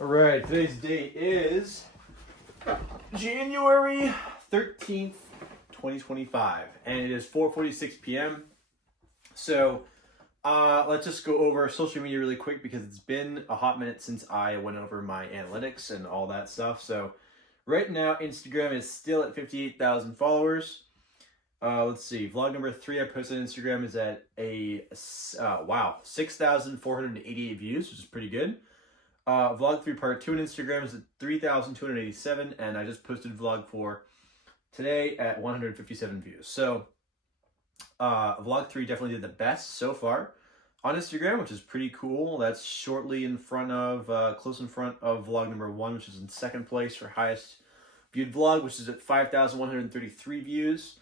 All right, today's date is January 13th, 2025, and it is 4:46 p.m. So, let's just go over social media really quick because it's been a hot minute since I went over my analytics and all that stuff. So, right now, Instagram is still at 58,000 followers. Let's see, vlog number 3 I posted on Instagram is at 6,488 views, which is pretty good. Vlog 3 part 2 on Instagram is at 3,287, and I just posted vlog 4 today at 157 views. So, vlog 3 definitely did the best so far on Instagram, which is pretty cool. That's shortly in front of, close in front of vlog number 1, which is in second place for highest viewed vlog, which is at 5,133 views.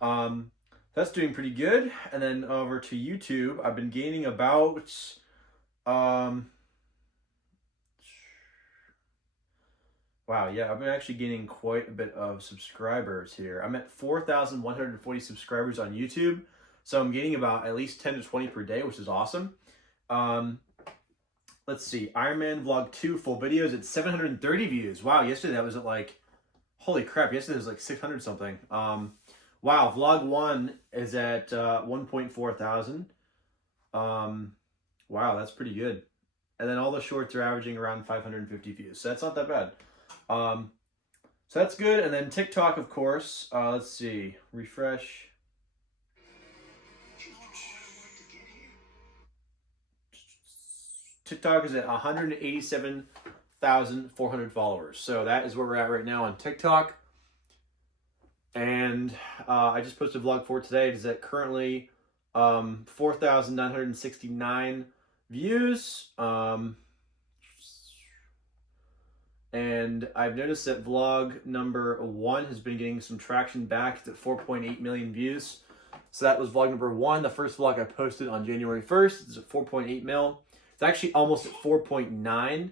That's doing pretty good. And then over to YouTube, I've been gaining about, wow, yeah, I've been actually gaining quite a bit of subscribers here. I'm at 4,140 subscribers on YouTube, so I'm gaining about at least 10 to 20 per day, which is awesome. Let's see, Iron Man Vlog 2 full videos at 730 views. Wow, yesterday that was at like, holy crap, yesterday was like 600 something. Wow, Vlog 1 is at 1.4 thousand. Wow, that's pretty good. And then all the shorts are averaging around 550 views, so that's not that bad. So that's good. And then TikTok, of course. Let's see. Refresh. TikTok is at 187,400 followers. So that is where we're at right now on TikTok. And I just posted vlog 4 today. It is at currently 4,969 views. And I've noticed that vlog number 1 has been getting some traction back. It's at 4.8 million views. So that was vlog number 1, the first vlog I posted on January 1st. It's at 4.8 mil. It's actually almost at 4.9.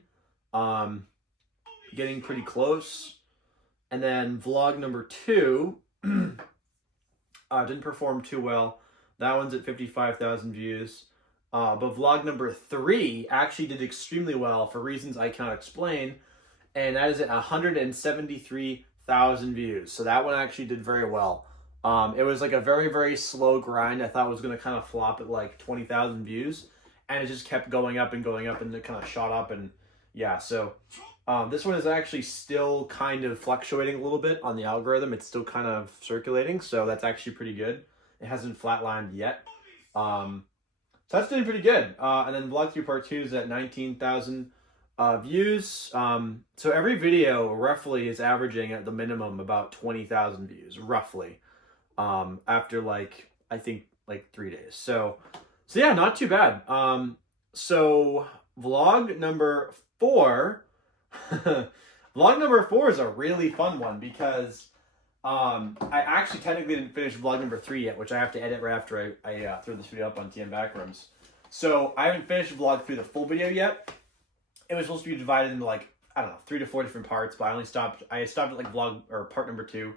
Getting pretty close. And then vlog number 2 didn't perform too well. That one's at 55,000 views. But vlog number 3 actually did extremely well for reasons I cannot explain. And that is at 173,000 views. So that one actually did very well. It was like a very, very slow grind. I thought it was going to kind of flop at like 20,000 views. And it just kept going up and it kind of shot up. And yeah, so this one is actually still kind of fluctuating a little bit on the algorithm. It's still kind of circulating. So that's actually pretty good. It hasn't flatlined yet. So that's doing pretty good. And then Vlog 3 Part 2 is at 19,000 views. So every video roughly is averaging at the minimum about 20,000 views, roughly, after like, I think like 3 days. So yeah, not too bad. So vlog number 4, vlog number 4 is a really fun one because, I actually technically didn't finish vlog number 3 yet, which I have to edit right after I throw this video up on TM Backrooms. So I haven't finished vlog 3, the full video yet. It was supposed to be divided into like, I don't know, 3 to 4 different parts, but I stopped at like vlog or part number 2.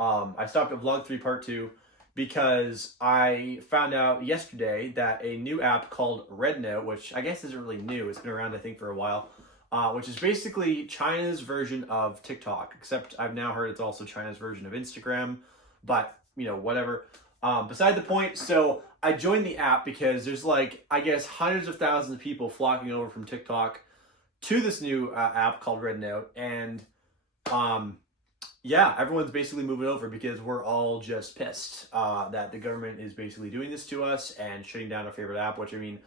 I stopped at vlog 3 part 2 because I found out yesterday that a new app called RedNote, which I guess isn't really new, it's been around I think for a while, which is basically China's version of TikTok, except I've now heard it's also China's version of Instagram, but you know, whatever. Beside the point, so I joined the app because there's like, I guess, hundreds of thousands of people flocking over from TikTok to this new app called RedNote, and yeah, everyone's basically moving over because we're all just pissed that the government is basically doing this to us and shutting down our favorite app, which, I mean,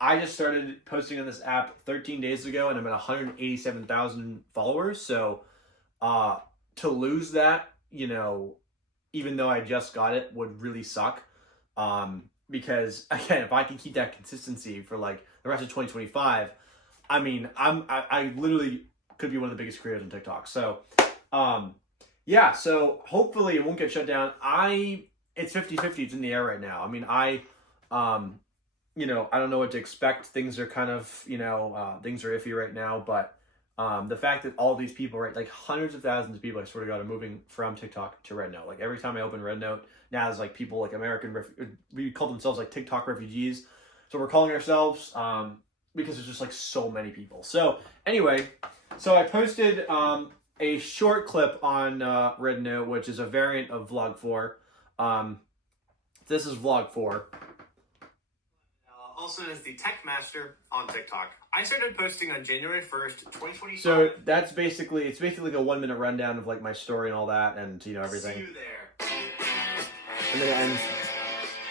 I just started posting on this app 13 days ago, and I'm at 187,000 followers, so to lose that, you know, even though I just got it, would really suck, because, again, if I can keep that consistency for, like, the rest of 2025, I mean, I literally could be one of the biggest creators on TikTok. So, yeah, so hopefully it won't get shut down. It's 50-50. It's in the air right now. I mean, you know, I don't know what to expect. Things are kind of, you know, things are iffy right now. But the fact that all these people, right, like hundreds of thousands of people, I swear to God, are moving from TikTok to RedNote. Like every time I open RedNote, now there's like people like we call themselves like TikTok refugees. So we're calling ourselves, because there's just like so many people. So anyway, so I posted a short clip on Red Note, which is a variant of Vlog 4. This is Vlog 4. Also known as the Tech Master on TikTok. I started posting on January 1st, 2025. So that's basically, it's basically like a 1 minute rundown of like my story and all that, and you know, everything. See you there. And then it ends.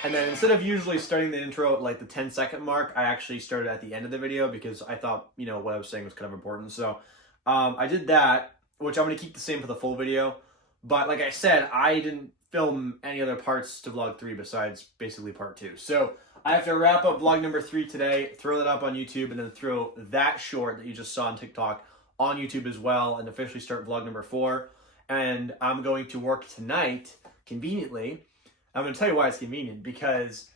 And then instead of usually starting the intro at like the 10-second mark, I actually started at the end of the video because I thought, you know, what I was saying was kind of important. So I did that, which I'm going to keep the same for the full video. But like I said, I didn't film any other parts to Vlog 3 besides basically part 2. So I have to wrap up Vlog number 3 today, throw that up on YouTube, and then throw that short that you just saw on TikTok on YouTube as well, and officially start Vlog number 4. And I'm going to work tonight, conveniently. I'm going to tell you why it's convenient, because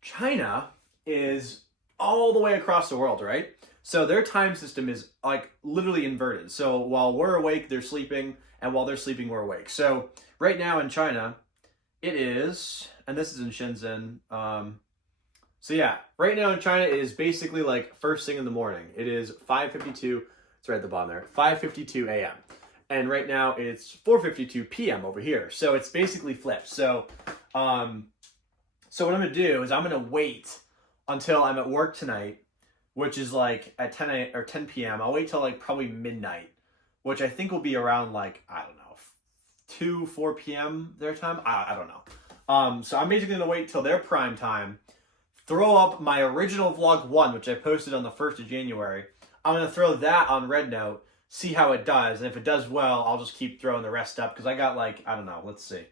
China is all the way across the world, right? So their time system is like literally inverted. So while we're awake, they're sleeping, and while they're sleeping, we're awake. So right now in China, it is, and this is in Shenzhen. So yeah, right now in China, it is basically like first thing in the morning. It is 5:52. It's right at the bottom there, 5:52 a.m. And right now it's 4:52 p.m. over here. So it's basically flipped. So what I'm going to do is I'm going to wait until I'm at work tonight, which is like at 10 p.m. I'll wait till like probably midnight, which I think will be around like, I don't know, 2, 4 p.m. their time. I don't know. So I'm basically going to wait till their prime time, throw up my original Vlog 1, which I posted on the 1st of January. I'm going to throw that on Red Note, see how it does, and if it does well, I'll just keep throwing the rest up, because I got like, I don't know, let's see.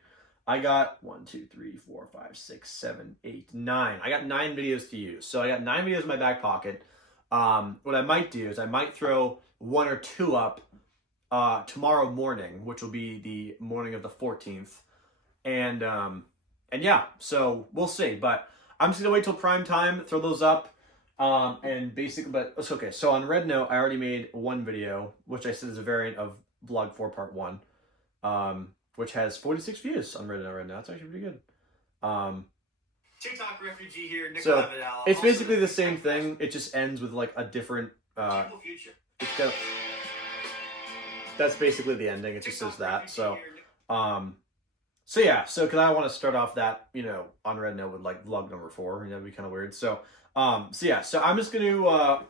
I got 1, 2, 3, 4, 5, 6, 7, 8, 9. I got 9 videos to use. So I got 9 videos in my back pocket. What I might do is I might throw 1 or 2 up tomorrow morning, which will be the morning of the 14th. And yeah, so we'll see. But I'm just going to wait till prime time, throw those up. And basically, but it's okay. So on Red Note, I already made 1 video, which I said is a variant of Vlog 4 Part 1, which has 46 views on Red Note right now. That's actually pretty good. TikTok refugee here, Nicola Vidal. It's basically the same thing. It just ends with like a different, it's got, that's basically the ending. It just says that. So, so yeah, so because I want to start off that, you know, on Red Note with like Vlog number 4, you know, it'd be kind of weird. So yeah, so I'm just going to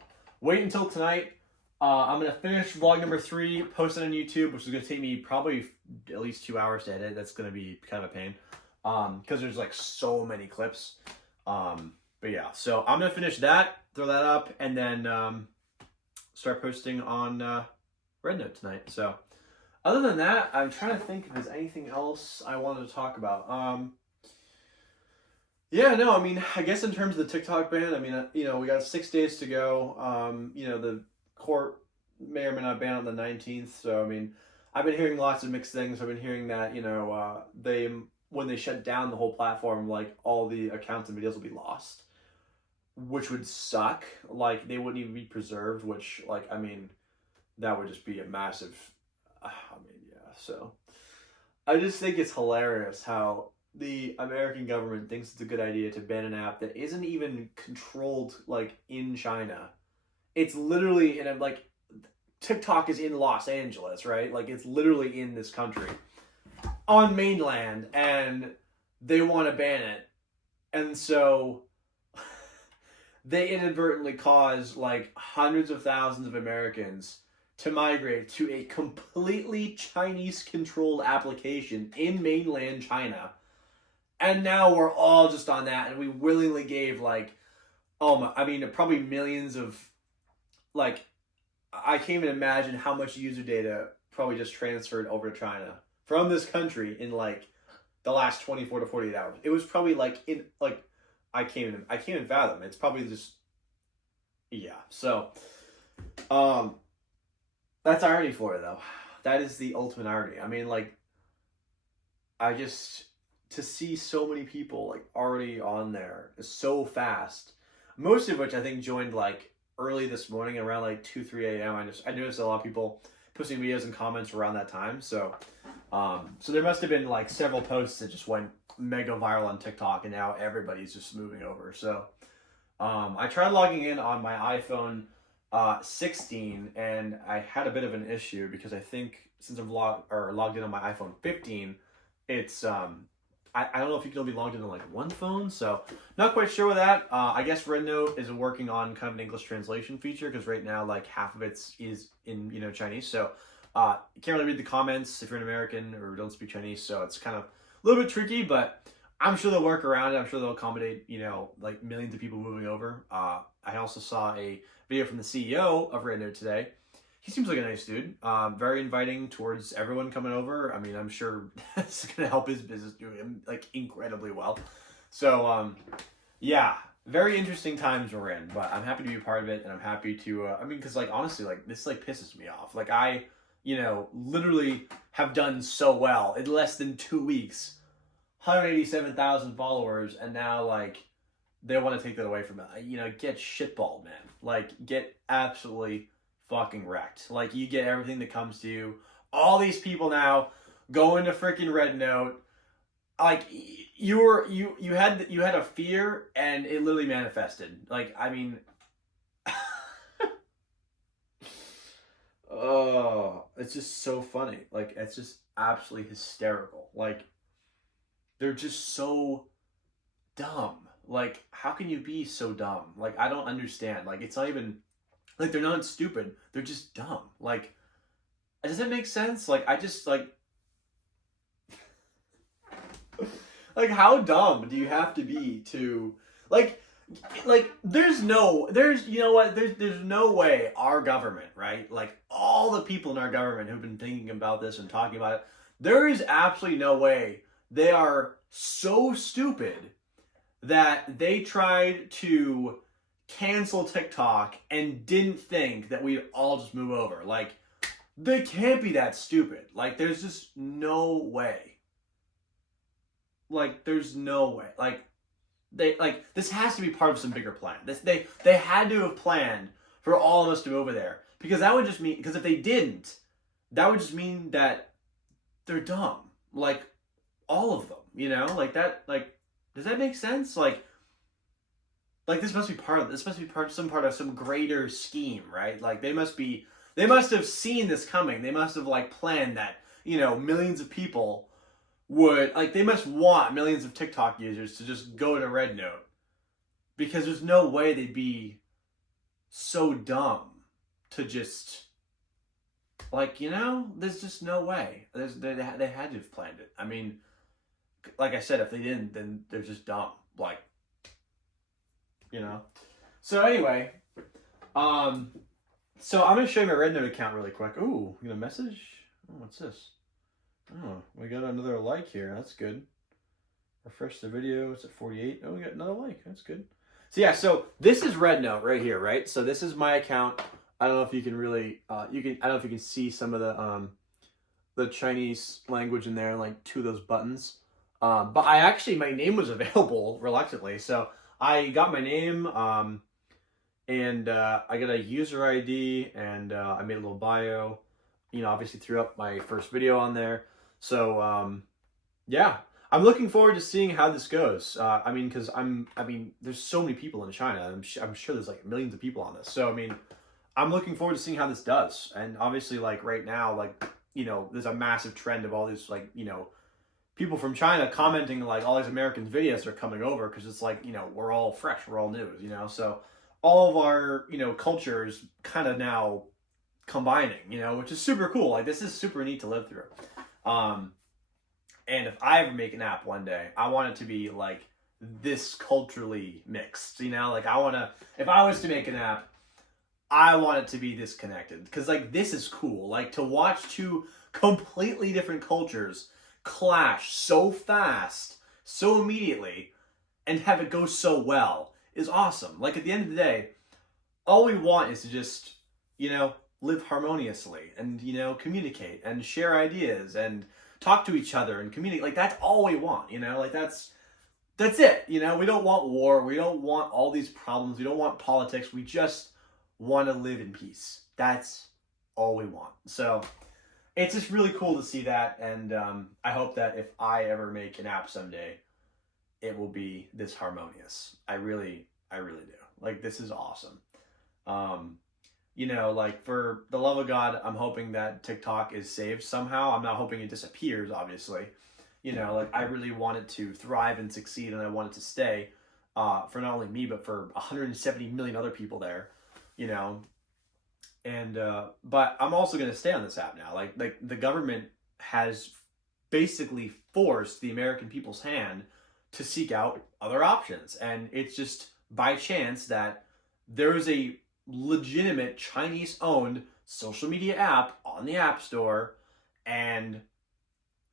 wait until tonight. I'm going to finish Vlog number 3, post it on YouTube, which is going to take me probably at least 2 hours to edit. That's going to be kind of a pain, because there's like so many clips. But yeah, so I'm going to finish that, throw that up, and then start posting on Red Note tonight. So other than that, I'm trying to think if there's anything else I wanted to talk about. Yeah, no, I mean, I guess in terms of the TikTok ban, I mean, you know, we got 6 days to go. You know, the court may or may not ban on the 19th. So, I mean, I've been hearing lots of mixed things. I've been hearing that, you know, when they shut down the whole platform, like, all the accounts and videos will be lost, which would suck. Like, they wouldn't even be preserved, which, like, I mean, that would just be a massive, I mean, yeah. So, I just think it's hilarious how the American government thinks it's a good idea to ban an app that isn't even controlled, like, in China. It's literally in a, like, TikTok is in Los Angeles, right? Like, it's literally in this country on mainland, and they want to ban it. And so they inadvertently cause like hundreds of thousands of Americans to migrate to a completely Chinese controlled application in mainland China. And now we're all just on that, and we willingly gave like, I mean, probably millions of, like, I can't even imagine how much user data probably just transferred over to China from this country in like the last 24 to 48 hours. It was probably like I can't even fathom. It's probably just, yeah. So, that's irony for it though. That is the ultimate irony. I mean, like, to see so many people like already on there so fast, most of which I think joined like early this morning around like 2-3 a.m. I noticed a lot of people posting videos and comments around that time. So so there must have been like several posts that just went mega viral on TikTok, and now everybody's just moving over. So I tried logging in on my iPhone 16, and I had a bit of an issue because I think since I've logged in on my iPhone 15, it's I don't know if you can only be logged in on like one phone, so not quite sure with that. I guess RedNote is working on kind of an English translation feature because right now like half of it is in Chinese, so you can't really read the comments if you're an American or don't speak Chinese, so it's kind of a little bit tricky, but I'm sure they'll work around it. I'm sure they'll accommodate like millions of people moving over. I also saw a video from the CEO of RedNote today. He seems like a nice dude. Very inviting towards everyone coming over. I mean, I'm sure it's going to help his business do him like incredibly well. So, yeah, very interesting times we're in. But I'm happy to be a part of it, and I'm happy to. I mean, because like honestly, like this like pisses me off. Like I, literally have done so well in less than 2 weeks, 187,000 followers, and now like they want to take that away from it. Get shitballed, man. Like get absolutely fucking wrecked. Like you get everything that comes to you. All these people now go into freaking RedNote. Like you had a fear and it literally manifested. Like I mean, oh, it's just so funny. Like it's just absolutely hysterical. Like they're just so dumb. Like how can you be so dumb? Like I don't understand. Like it's not even like they're not stupid. They're just dumb. Like does that make sense? Like I just like how dumb do you have to be to like there's no way our government, right? Like all the people in our government who've been thinking about this and talking about it, there is absolutely no way they are so stupid that they tried to cancel TikTok and didn't think that we'd all just move over. Like they can't be that stupid. Like there's just no way. Like there's no way. Like this has to be part of some bigger plan. They had to have planned for all of us to move over there, because that would just mean, because if they didn't, that would just mean that they're dumb. Like all of them, like that. Like does that make sense? Like this must be part of some part of some greater scheme, right? Like they must have seen this coming. They must have like planned that millions of people would, like, they must want millions of TikTok users to just go to RedNote, because there's no way they'd be so dumb to just there's just no way. They had to have planned it. I mean, like I said, if they didn't, then they're just dumb. Like, So anyway, so I'm gonna show you my RedNote account really quick. Ooh, you got a message? Oh, what's this? Oh, we got another like here. That's good. Refresh the video. It's at 48. Oh, we got another like. That's good. So yeah, so this is RedNote right here, right? So this is my account. I don't know if you can really, I don't know if you can see some of the Chinese language in there, like two of those buttons. But my name was available reluctantly, so I got my name, and I got a user ID, and I made a little bio. Obviously threw up my first video on there. So, yeah, I'm looking forward to seeing how this goes. Because there's so many people in China. I'm sure there's like millions of people on this. So, I'm looking forward to seeing how this does. And obviously, like right now, there's a massive trend of all these people from China commenting like all these American videos are coming over, because it's like, we're all fresh, we're all news, so all of our, cultures kind of now combining, which is super cool. Like this is super neat to live through. And if I ever make an app one day, I want it to be like this culturally mixed, if I was to make an app, I want it to be this connected, because like this is cool. Like to watch two completely different cultures clash so fast, so immediately, and have it go so well is awesome. Like at the end of the day, all we want is to just, live harmoniously and, communicate and share ideas and talk to each other and communicate. Like that's all we want, like that's it. We don't want war. We don't want all these problems. We don't want politics. We just want to live in peace. That's all we want. So it's just really cool to see that, and I hope that if I ever make an app someday, it will be this harmonious. I really do. Like, this is awesome. You know, like, for the love of God, I'm hoping that TikTok is saved somehow. I'm not hoping it disappears, obviously. You know, like, I really want it to thrive and succeed, and I want it to stay, for not only me, but for 170 million other people there, you know. And, but I'm also going to stay on this app now. Like, the government has basically forced the American people's hand to seek out other options. And it's just by chance that there is a legitimate Chinese-owned social media app on the App Store, and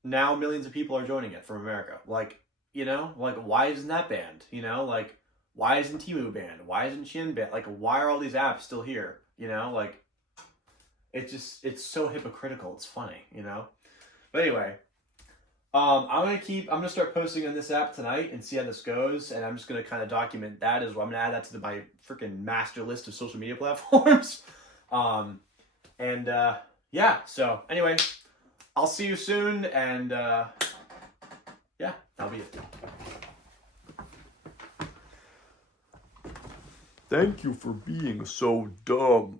now millions of people are joining it from America. Like, you know, like, why isn't that banned? You know, like, why isn't Temu banned? Why isn't Shein banned? Like, why are all these apps still here? You know, like, it's so hypocritical. It's funny, you know? But anyway, I'm gonna start posting on this app tonight and see how this goes, and I'm just gonna kind of document that as well. I'm gonna add that to my freaking master list of social media platforms. Yeah. So anyway, I'll see you soon, and yeah, that'll be it. Thank you for being so dumb.